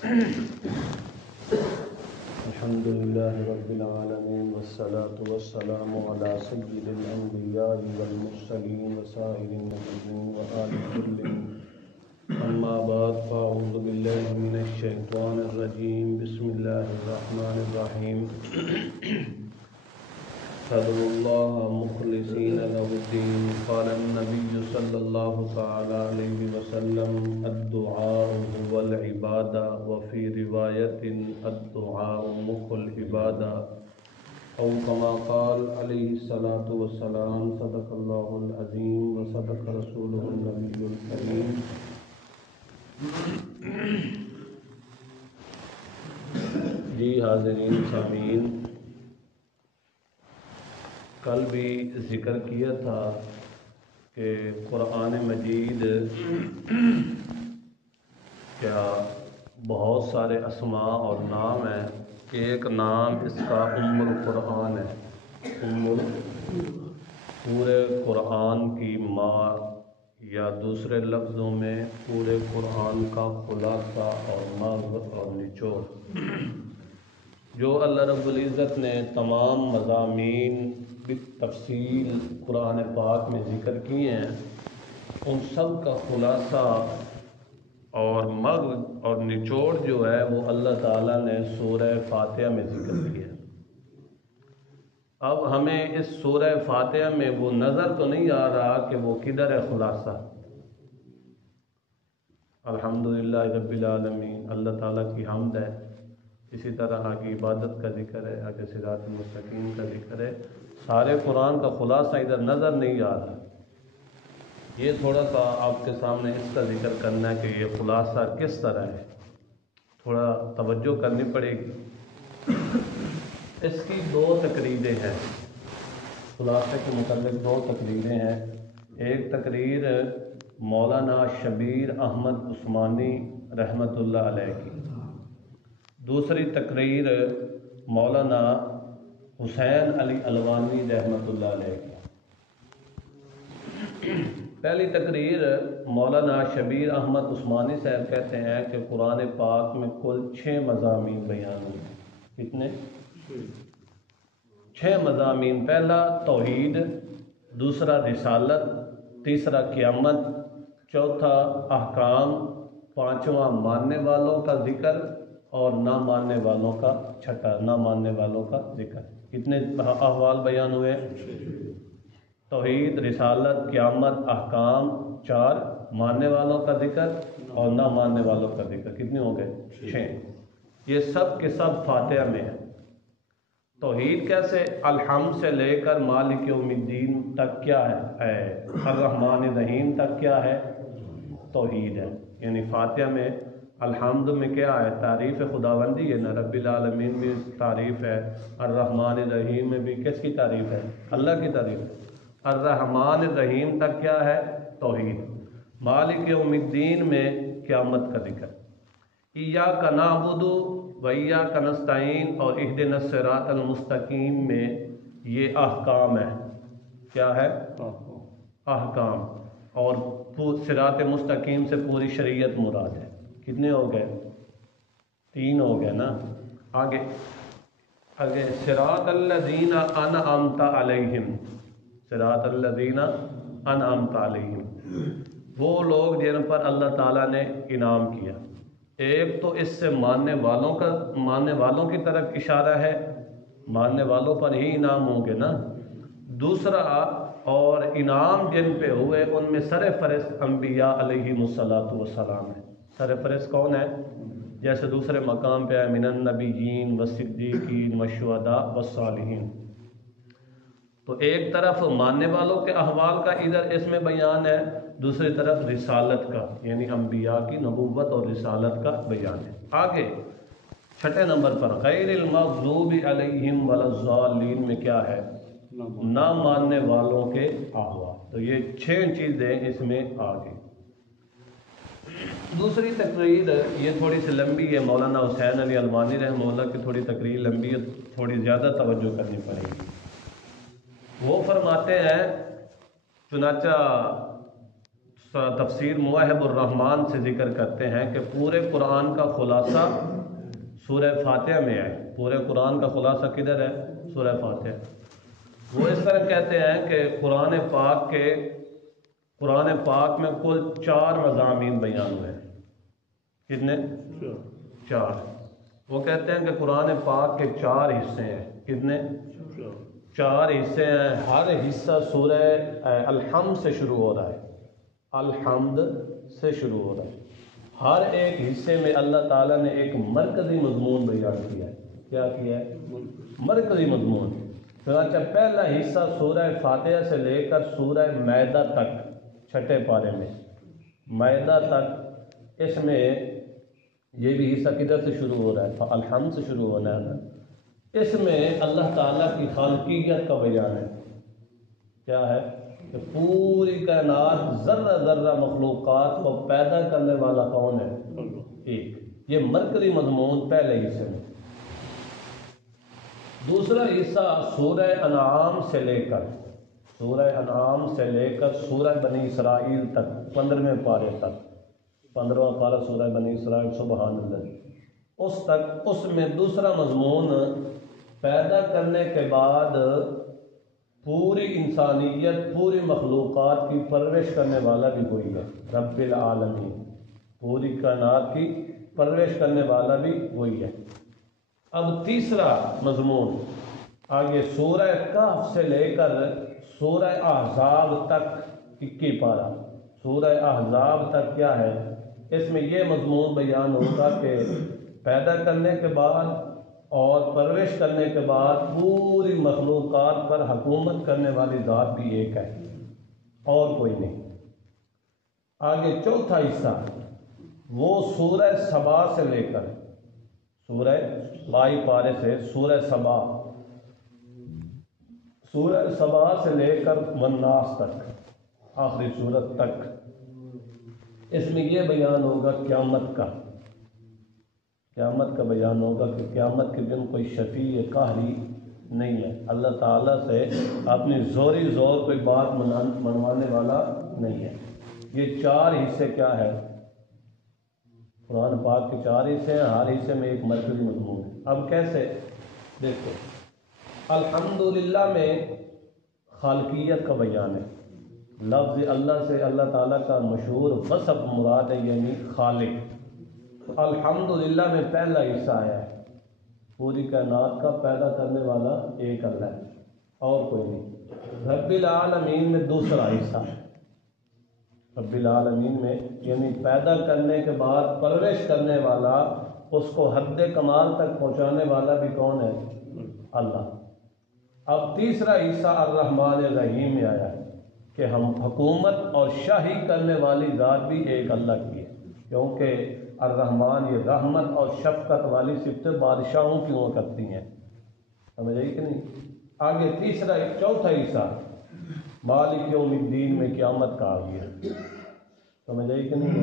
الحمد لله رب العالمين والصلاة والسلام على سيد الأنبياء والمرسلين وسائر النبيين وآل كل أما بعد فأعوذ بالله من الشيطان الرجيم بسم الله الرحمن الرحيم فادعوا الله مخلصين له الدين قال النبي صلى الله تعالى عليه وسلم الدعاء هو العبادة وفي رواية الدعاء مخ العبادة أو كما قال عليه الصلاة والسلام صدق الله العظيم وصدق رسوله النبي الكريم. جی حاضرین سامعین، کل بھی ذکر کیا تھا کہ قرآن مجید کیا بہت سارے اسماء اور نام ہیں. ایک نام اس کا ام القرآن ہے. پورے قرآن کی ماں، یا دوسرے لفظوں میں پورے قرآن کا خلاصہ اور مغز اور نچوڑ، جو اللہ رب العزت نے تمام مضامین بالتفصیل قرآن پاک میں ذکر کیے ہیں، ان سب کا خلاصہ اور مغز اور نچوڑ جو ہے وہ اللہ تعالیٰ نے سورہ فاتحہ میں ذکر کیا. اب ہمیں اس سورہ فاتحہ میں وہ نظر تو نہیں آ رہا کہ وہ کدھر ہے خلاصہ. الحمدللہ رب العالمین، اللہ تعالیٰ کی حمد ہے. اسی طرح آگے عبادت کا ذکر ہے، آگے صراط مستقیم کا ذکر ہے. سارے قرآن کا خلاصہ ادھر نظر نہیں آ رہا. یہ تھوڑا سا آپ کے سامنے اس کا ذکر کرنا ہے کہ یہ خلاصہ کس طرح ہے. تھوڑا توجہ کرنی پڑے گی. اس کی دو تقریریں ہیں. خلاصے کے متعلق دو تقریریں ہیں. ایک تقریر مولانا شبیر احمد عثمانی رحمۃ اللہ علیہ کی، دوسری تقریر مولانا حسین علی الوانی رحمۃ اللہ علیہ کی. پہلی تقریر مولانا شبیر احمد عثمانی صاحب کہتے ہیں کہ قرآن پاک میں کل 6 مضامین بیان ہوئے. کتنے؟ 6 مضامین. پہلا توحید، دوسرا رسالت، تیسرا قیامت، چوتھا احکام، پانچواں ماننے والوں کا ذکر اور نہ ماننے والوں کا چھٹا نہ ماننے والوں کا ذکر. کتنے احوال بیان ہوئے؟ توحید، رسالت، قیامت، احکام 4، ماننے والوں کا ذکر اور نہ ماننے والوں کا ذکر. کتنے ہو گئے؟ 6. یہ سب کے سب فاتحہ میں ہے. توحید کیسے؟ الحمد سے لے کر مالک یوم الدین تک کیا ہے؟ الرحمن الرحیم تک کیا ہے؟ توحید ہے. یعنی فاتحہ میں الحمد میں کیا ہے؟ تعریف خداوندی ہے نا، رب العالمین بھی تعریف ہے. الرحمن الرحیم میں بھی کس کی تعریف ہے؟ اللہ کی تعریف ہے. الرحمن الرحیم تک کیا ہے؟ توحید. مالک یوم الدین میں قیامت کا ذکر. ایاک نعبد و ایاک نستعین اور اہدنا الصراط المستقیم میں یہ احکام ہے. کیا ہے؟ احکام. اور صراط مستقیم سے پوری شریعت مراد ہے. کتنے ہو گئے؟ 3 ہو گئے نا. آگے صراط الذین انعمت علیہم. صراط الذین انعمت علیہم، وہ لوگ جن پر اللہ تعالیٰ نے انعام کیا. ایک تو اس سے ماننے والوں کی طرف اشارہ ہے، ماننے والوں پر ہی انعام ہوں گے نا. دوسرا، اور انعام جن پہ ہوئے ان میں سرفہرست انبیاء علیہم الصلاۃ والسلام ہے. سرفہرست کون ہے؟ جیسے دوسرے مقام پہ ہے من النبیین والصدیقین والشہداء والصالحین. تو ایک طرف ماننے والوں کے احوال کا ادھر اس میں بیان ہے، دوسری طرف رسالت کا، یعنی انبیاء کی نبوت اور رسالت کا بیان ہے. آگے 6 نمبر پر غیر المغضوب علیہم ولا الضالین میں کیا ہے؟ نہ ماننے والوں کے احوال. تو یہ 6 چیزیں اس میں آگے. دوسری تقریر یہ تھوڑی سی لمبی ہے. مولانا حسین علی الوانی رحمہ اللہ کی تھوڑی تقریر لمبی ہے، تھوڑی زیادہ توجہ کرنی پڑے گی. وہ فرماتے ہیں چنانچہ تفسیر مواہب الرحمن سے ذکر کرتے ہیں کہ پورے قرآن کا خلاصہ سورہ فاتحہ میں ہے. پورے قرآن کا خلاصہ کدھر ہے؟ سورہ فاتحہ. وہ اس طرح کہتے ہیں کہ قرآن پاک میں کل 4 مضامین بیان ہوئے ہیں. کتنے؟ 4. وہ کہتے ہیں کہ قرآن پاک کے 4 حصے ہیں. کتنے؟ 4 حصے ہیں. ہر حصہ سورہ الحمد سے شروع ہو رہا ہے. الحمد سے شروع ہو رہا ہے. ہر ایک حصے میں اللہ تعالیٰ نے ایک مرکزی مضمون بیان کیا ہے. کیا کیا ہے؟ مرکزی مضمون. چنانچہ پہلا حصہ سورہ فاتحہ سے لے کر سورہ مائدہ تک، 6 پارے میں مائدہ تک، اس میں یہ بھی حصہ کدھر سے شروع ہو رہا ہے؟ الحمد سے شروع ہو رہا ہے. اس میں اللہ تعالیٰ کی خالقیت کا بیان ہے. کیا ہے؟ کہ پوری کائنات ذرہ ذرہ مخلوقات کو پیدا کرنے والا کون ہے؟ ایک. یہ مرکزی مضمون پہلے حصے میں. دوسرا حصہ سورہ انعام سے لے کر سورہ بنی اسرائیل تک، 15ویں پارے تک. 15واں پارہ سورہ بنی اسرائیل، سبحان اللہ. اس تک، اس میں دوسرا مضمون پیدا کرنے کے بعد پوری انسانیت، پوری مخلوقات کی پرورش کرنے والا بھی وہی ہے، رب العالمین. پوری کائنات کی پرورش کرنے والا بھی وہی ہے. اب تیسرا مضمون آگے سورہ کہف سے لے کر سورہ احزاب تک، 21 پارہ سورہ احزاب تک کیا ہے؟ اس میں یہ مضمون بیان ہوگا کہ پیدا کرنے کے بعد اور پرورش کرنے کے بعد پوری مخلوقات پر حکومت کرنے والی ذات بھی ایک ہے اور کوئی نہیں. آگے چوتھا حصہ وہ سورہ سبا سے لے کر سورہ 22 پارے سے سورہ سبا سے لے کر والناس تک، آخری سورت تک. اس میں یہ بیان ہوگا قیامت کا بیان ہوگا کہ قیامت کے دن کوئی شفیع قہری نہیں ہے. اللہ تعالیٰ سے اپنی زور کوئی بات منوانے والا نہیں ہے. یہ 4 حصے کیا ہے؟ قرآن پاک کے 4 حصے ہیں. ہر حصے میں ایک مرکزی مضمون ہے. اب کیسے؟ دیکھو، الحمدللہ میں خالقیت کا بیان ہے. لفظ اللہ سے اللہ تعالیٰ کا مشہور وصف مراد ہے، یعنی خالق. الحمدللہ میں پہلا حصہ آیا ہے. پوری کائنات کا پیدا کرنے والا ایک اللہ ہے اور کوئی نہیں. رب العالمین میں دوسرا حصہ ہے. رب العالمین میں یعنی پیدا کرنے کے بعد پرورش کرنے والا، اس کو حد کمال تک پہنچانے والا بھی کون ہے؟ اللہ. اب تیسرا حصہ الرحمن الرحیم میں آیا ہے کہ ہم حکومت اور شاہی کرنے والی ذات بھی ایک اللہ کی ہے، کیونکہ الرحمن یہ رحمت اور شفقت والی صفتیں بادشاہوں کی ہوا کرتی ہیں. سمجھ آئی کہ نہیں؟ آگے چوتھا حصہ مالک یوم الدین میں قیامت کا آ گیا. سمجھ آئی کہ نہیں؟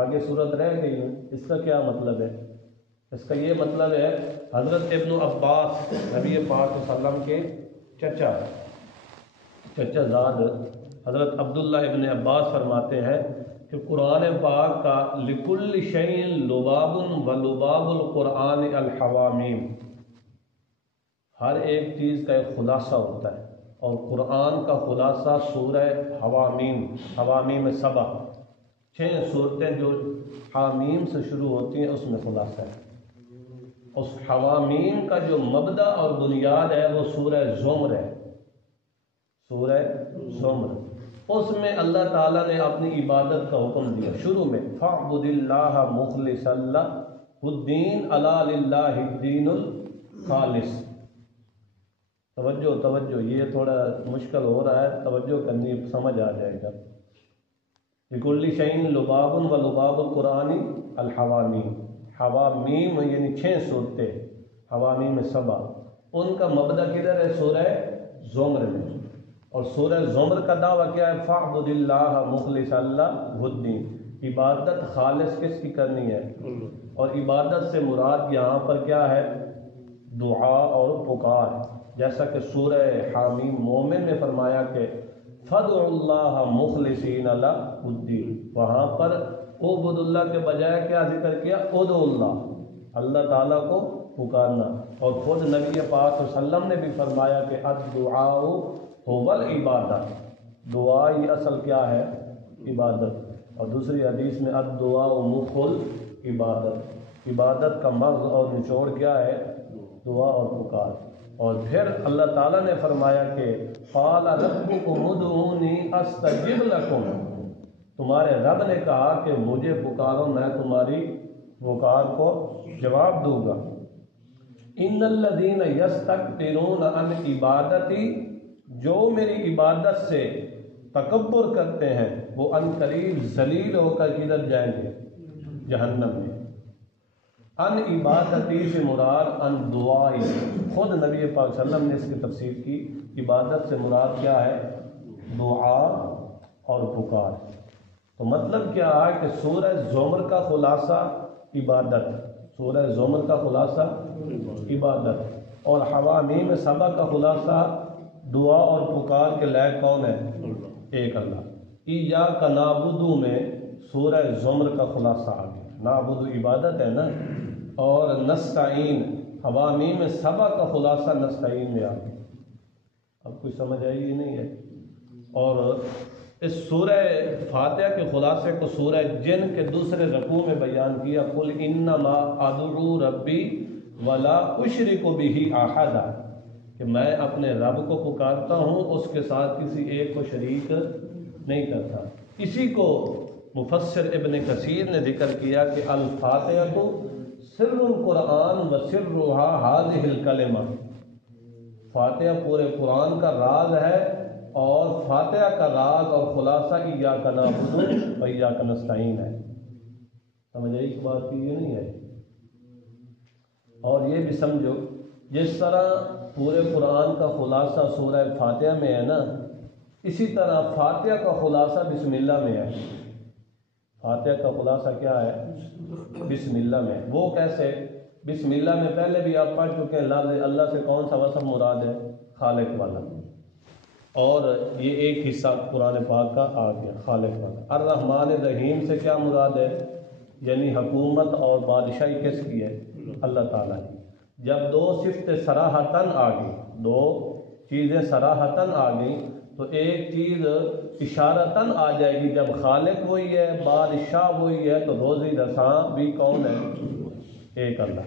آگے صورت رہ گئی ہے. اس کا کیا مطلب ہے؟ اس کا یہ مطلب ہے حضرت ابن عباس، نبی پاک صلی اللہ علیہ وسلم کے چچا زاد حضرت عبداللہ ابن عباس فرماتے ہیں کہ قرآن پاک کا لکل شیء لباب و لباب القرآن الحوامیم، ہر ایک چیز کا ایک خلاصہ ہوتا ہے، اور قرآن کا خلاصہ سورہ حوامیم 7، 6 صورتیں جو حامیم سے شروع ہوتی ہیں اس میں خلاصہ ہے. اس حوامیم کا جو مبدأ اور بنیاد ہے وہ سورہ زمر ہے. سورہ زمر، اس میں اللہ تعالیٰ نے اپنی عبادت کا حکم دیا شروع میں، فَاعْبُدِ اللَّهَ مُخْلِصًا لَهُ الدِّينَ أَلَا لِلَّهِ الدِّينُ الْخَالِصُ. توجہ، یہ تھوڑا مشکل ہو رہا ہے، توجہ کرنی، سمجھ آ جائے گا. لِكُلِّ شَيْءٍ لُبَابٌ وَلُبَابُ الْقُرْآنِ الْحَوَامِيم. حوامیم یعنی 6 صورتیں، حوامیم 7، ان کا مبدأ کدھر ہے؟ سورہ زمر میں. اور سورہ زمر کا دعویٰ کیا ہے؟ فَاعْبُدِ اللَّهَ مُخْلِصًا لَهُ الدِّينَ. عبادت خالص کس کی کرنی ہے؟ اور عبادت سے مراد یہاں پر کیا ہے؟ دعا اور پکار. جیسا کہ سورہ حامیم مومن میں فرمایا کہ فَادْعُوا اللَّهَ مُخْلِصِينَ لَهُ الدِّينَ، وہاں پر عبد اللہ کے بجائے کیا ذکر کیا؟ ادعوا اللہ، اللہ تعالیٰ کو پکارنا۔ اور خود نبی پاک صلی اللہ علیہ وسلم نے بھی فرمایا کہ الدعاء هو العبادہ، دعا ہی اصل کیا ہے؟ عبادت۔ اور دوسری حدیث میں الدعاء مخ العبادت، عبادت کا مغز اور نچوڑ کیا ہے؟ دعا اور پکار۔ اور پھر اللہ تعالیٰ نے فرمایا کہ قال ربکم ادعونی استجب لکم، تمہارے رب نے کہا کہ مجھے پکارو میں تمہاری پکار کو جواب دوں گا۔ ان الذین یستکبرون عن عبادتی، جو میری عبادت سے تکبر کرتے ہیں وہ ان قریب ذلیل ہو کر کدھر جائیں گے؟ جہنم میں۔ ان عبادتی سے مراد ان دعائی، خود نبی پاک صلی اللہ علیہ وسلم نے اس کی تفسیر کی، عبادت سے مراد کیا ہے؟ دعا اور پکار۔ تو مطلب کیا ہے کہ سورہ زمر کا خلاصہ عبادت، سورہ زمر کا خلاصہ عبادت، اور حوامیم سبا کا خلاصہ دعا اور پکار کے لائق کون ہے؟ ایک اللہ۔ ایاک نعبد میں سورہ زمر کا خلاصہ آ گیا، نعبد عبادت ہے نا، اور نستعین حوامیم سبا کا خلاصہ نستعین میں آ گیا۔ اب کچھ سمجھ آئی یہ نہیں ہے؟ اور اس سورہ فاتحہ کے خلاصے کو سورہ جن کے دوسرے رکوع میں بیان کیا، قل انما ادعو ربی ولا اشرک بہ احدا، کہ میں اپنے رب کو پکارتا ہوں، اس کے ساتھ کسی ایک کو شریک نہیں کرتا۔ اسی کو مفسر ابن کثیر نے ذکر کیا کہ الفاتحہ سر القرآن و سرها هذه الکلمہ، فاتحہ پورے قرآن کا راز ہے، اور فاتحہ کا راز اور خلاصہ ایاک نعبد و ایاک نستعین ہے۔ سمجھ آئی بات کی؟ یہ نہیں ہے۔ اور یہ بھی سمجھو جس طرح پورے قرآن کا خلاصہ سورہ فاتحہ میں ہے نا، اسی طرح فاتحہ کا خلاصہ بسم اللہ میں ہے۔ فاتحہ کا خلاصہ کیا ہے؟ بسم اللہ میں۔ وہ کیسے؟ بسم اللہ میں پہلے بھی آپ پڑھ چکے ہیں، لفظ اللہ سے کون سا وصف مراد ہے؟ خالق والا، اور یہ ایک حصہ قرآن پاک کا آ گیا خالق والا۔ الرحمن الرحیم سے کیا مراد ہے؟ یعنی حکومت اور بادشاہی کس کی ہے؟ اللہ تعالیٰ کی۔ جب دو صفتیں صراحتاً آ گئی، دو چیزیں صراحتاً آ گئیں، تو ایک چیز اشارتاً آ جائے گی۔ جب خالق وہی ہے، بادشاہ وہی ہے، تو روزی رساں بھی کون ہے؟ ایک اللہ۔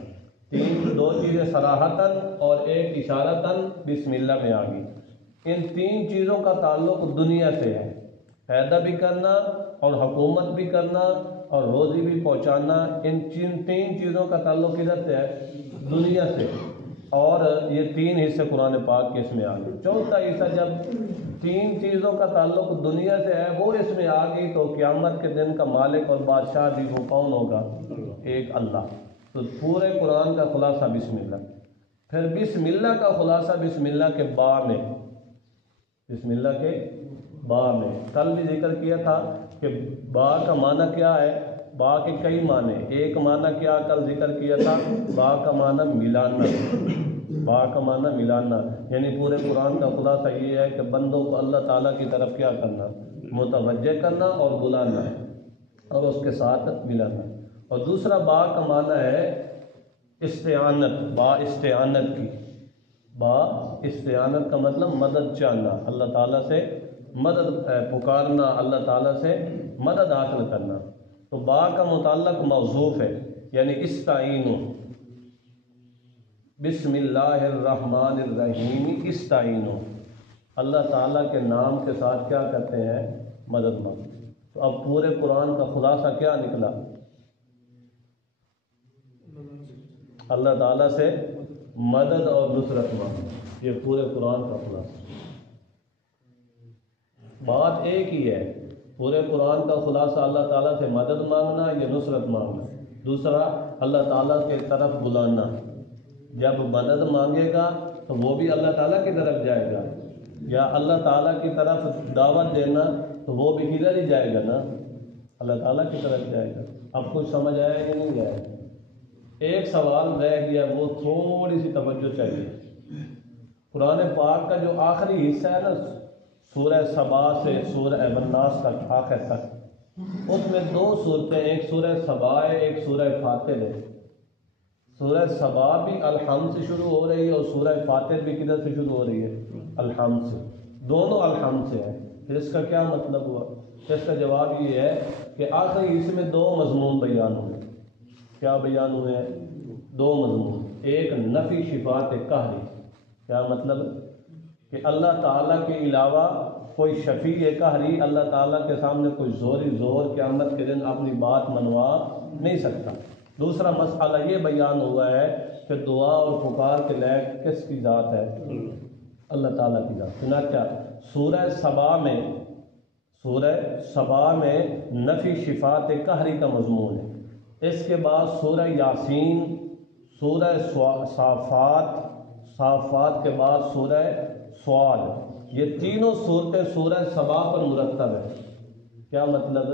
دو چیزیں صراحتاً اور ایک اشارتاً بسم اللہ میں آ گئی۔ ان تین چیزوں کا تعلق دنیا سے ہے، پیدا بھی کرنا اور حکومت بھی کرنا اور روزی بھی پہنچانا۔ ان تین چیزوں کا تعلق کدھر سے ہے؟ دنیا سے۔ اور یہ تین حصے قرآن پاک کے اس میں آ گئے۔ چوتھا حصہ جب تین چیزوں کا تعلق دنیا سے ہے وہ اس میں آ گئی، تو قیامت کے دن کا مالک اور بادشاہ بھی وہ کون ہوگا؟ ایک اللہ۔ تو پورے قرآن کا خلاصہ بسم اللہ۔ پھر بسم اللہ کا خلاصہ بسم اللہ کے با میں، بسم اللہ کے با میں کل بھی ذکر کیا تھا کہ با کا معنی کیا ہے؟ با کے کئی معنی، ایک معنی کیا کل ذکر کیا تھا؟ با کا معنی ملانا، با کا معنی ملانا، یعنی پورے قرآن کا خلاصہ یہ ہے کہ بندوں کو اللہ تعالیٰ کی طرف کیا کرنا؟ متوجہ کرنا اور بلانا ہے اور اس کے ساتھ ملانا۔ اور دوسرا با کا معنی ہے استعانت، با استعانت کی، با استعانت کا مطلب مدد چاہنا، اللہ تعالیٰ سے مدد پکارنا، اللہ تعالیٰ سے مدد حاصل کرنا۔ تو با کا متعلق موصوف ہے، یعنی استعینوا، بسم اللہ الرحمن الرحیم استعینوا، اللہ تعالیٰ کے نام کے ساتھ کیا کرتے ہیں؟ مدد مانگتے۔ تو اب پورے قرآن کا خلاصہ کیا نکلا؟ اللہ تعالیٰ سے مدد اور نصرت مانگنا، یہ پورے قرآن کا خلاصہ۔ بات ایک ہی ہے، پورے قرآن کا خلاصہ اللہ تعالیٰ سے مدد مانگنا یا نصرت مانگنا۔ دوسرا اللہ تعالیٰ کی طرف بلانا، جب مدد مانگے گا تو وہ بھی اللہ تعالیٰ کی طرف جائے گا، یا اللہ تعالیٰ کی طرف دعوت دینا تو وہ بھی کدھر ہی جائے گا نا؟ اللہ تعالیٰ کی طرف جائے گا۔ اب کچھ سمجھ آیا کہ نہیں آیا؟ ایک سوال رہ گیا، وہ تھوڑی سی توجہ چاہیے۔ قرآن پاک کا جو آخری حصہ ہے نا، سورہ سبا سے سورہ والناس تک آخر تک، اس میں دو صورتیں، ایک سورہ سبا ہے، ایک سورہ فاتر ہے۔ سورہ سبا بھی الحمد سے شروع ہو رہی ہے اور سورہ فاتر بھی کدھر سے شروع ہو رہی ہے؟ الحمد سے، دونوں الحمد سے ہیں۔ پھر اس کا کیا مطلب ہوا؟ اس کا جواب یہ ہے کہ آخر اس میں دو مضمون بیان ہوئے۔ کیا بیان ہوئے ہیں؟ دو مضمون، ایک نفی صفات قہری، کیا مطلب کہ اللہ تعالیٰ کے علاوہ کوئی شفیع قہری اللہ تعالیٰ کے سامنے کوئی زور قیامت کے دن اپنی بات منوا نہیں سکتا۔ دوسرا مسئلہ یہ بیان ہوا ہے کہ دعا اور پکار کے لائق کس کی ذات ہے؟ اللہ تعالیٰ کی ذات۔ چنانچہ سورہ سبا میں نفی صفات قہری کا مضمون ہے۔ اس کے بعد سورہ یاسین، سورہ صافات کے بعد سورہ سواد، یہ تینوں صورتیں سورہ سبا پر مرتب ہے۔ کیا مطلب؟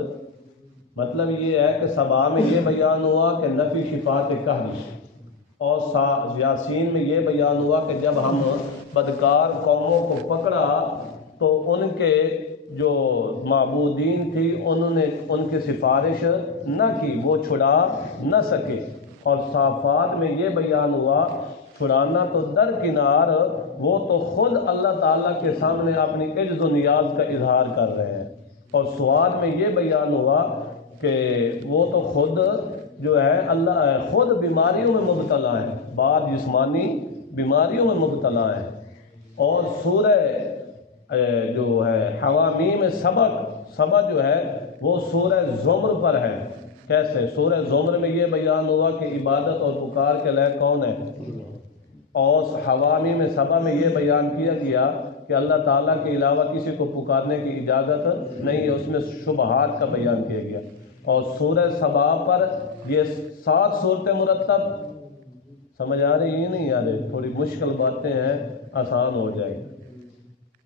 مطلب یہ ہے کہ سبا میں یہ بیان ہوا کہ نفی صفات قہری، اور یاسین میں یہ بیان ہوا کہ جب ہم بدکار قوموں کو پکڑا تو ان کے جو معبودین تھی انہوں نے ان کی سفارش نہ کی، وہ چھڑا نہ سکے۔ اور صافات میں یہ بیان ہوا چھڑانا تو درکنار، وہ تو خود اللہ تعالیٰ کے سامنے اپنی عجز و نیاز کا اظہار کر رہے ہیں۔ اور سواد میں یہ بیان ہوا کہ وہ تو خود جو ہے اللہ خود بیماریوں میں مبتلا ہیں، بعض جسمانی بیماریوں میں مبتلا ہیں۔ اور سورہ جو ہے حوامیم سبا جو ہے وہ سورہ زمر پر ہے۔ کیسے؟ سورہ زمر میں یہ بیان ہوا کہ عبادت اور پکار کے لائق کون ہے، اور حوامیم سبا میں یہ بیان کیا گیا کہ اللہ تعالیٰ کے علاوہ کسی کو پکارنے کی اجازت نہیں ہے، اس میں شبہات کا بیان کیا گیا۔ اور سورہ سبا پر یہ 7 صورتیں مرتب، سمجھ آ رہی ہے نہیں آ رہی؟ تھوڑی مشکل باتیں ہیں، آسان ہو جائیں۔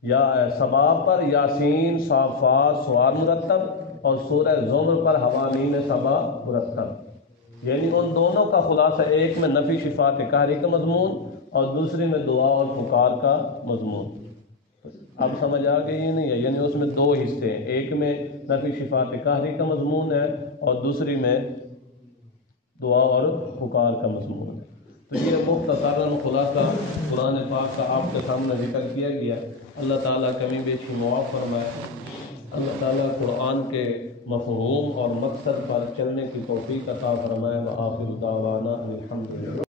یا سبا پر یاسین، صافات، سواد مرتب، اور سورہ زمر پر حوامیم سبا مرتب۔ یعنی ان دونوں کا خلاصہ، ایک میں نفی صفات قہری کا مضمون اور دوسری میں دعا اور پکار کا مضمون۔ اب سمجھ آ گئی یہ نہیں ہے؟ یعنی اس میں دو حصے ہیں، ایک میں نفی صفات قہری کا مضمون ہے اور دوسری میں دعا اور پکار کا مضمون ہے۔ تو یہ مختصراً خلاصہ قرآن پاک کا آپ کے سامنے ذکر کیا گیا۔ اللہ تعالیٰ کمی بیشی معاف فرمائے، اللہ تعالیٰ قرآن کے مفہوم اور مقصد پر چلنے کی توفیق عطا فرمائے۔ وآخر دعوانا الحمدللہ۔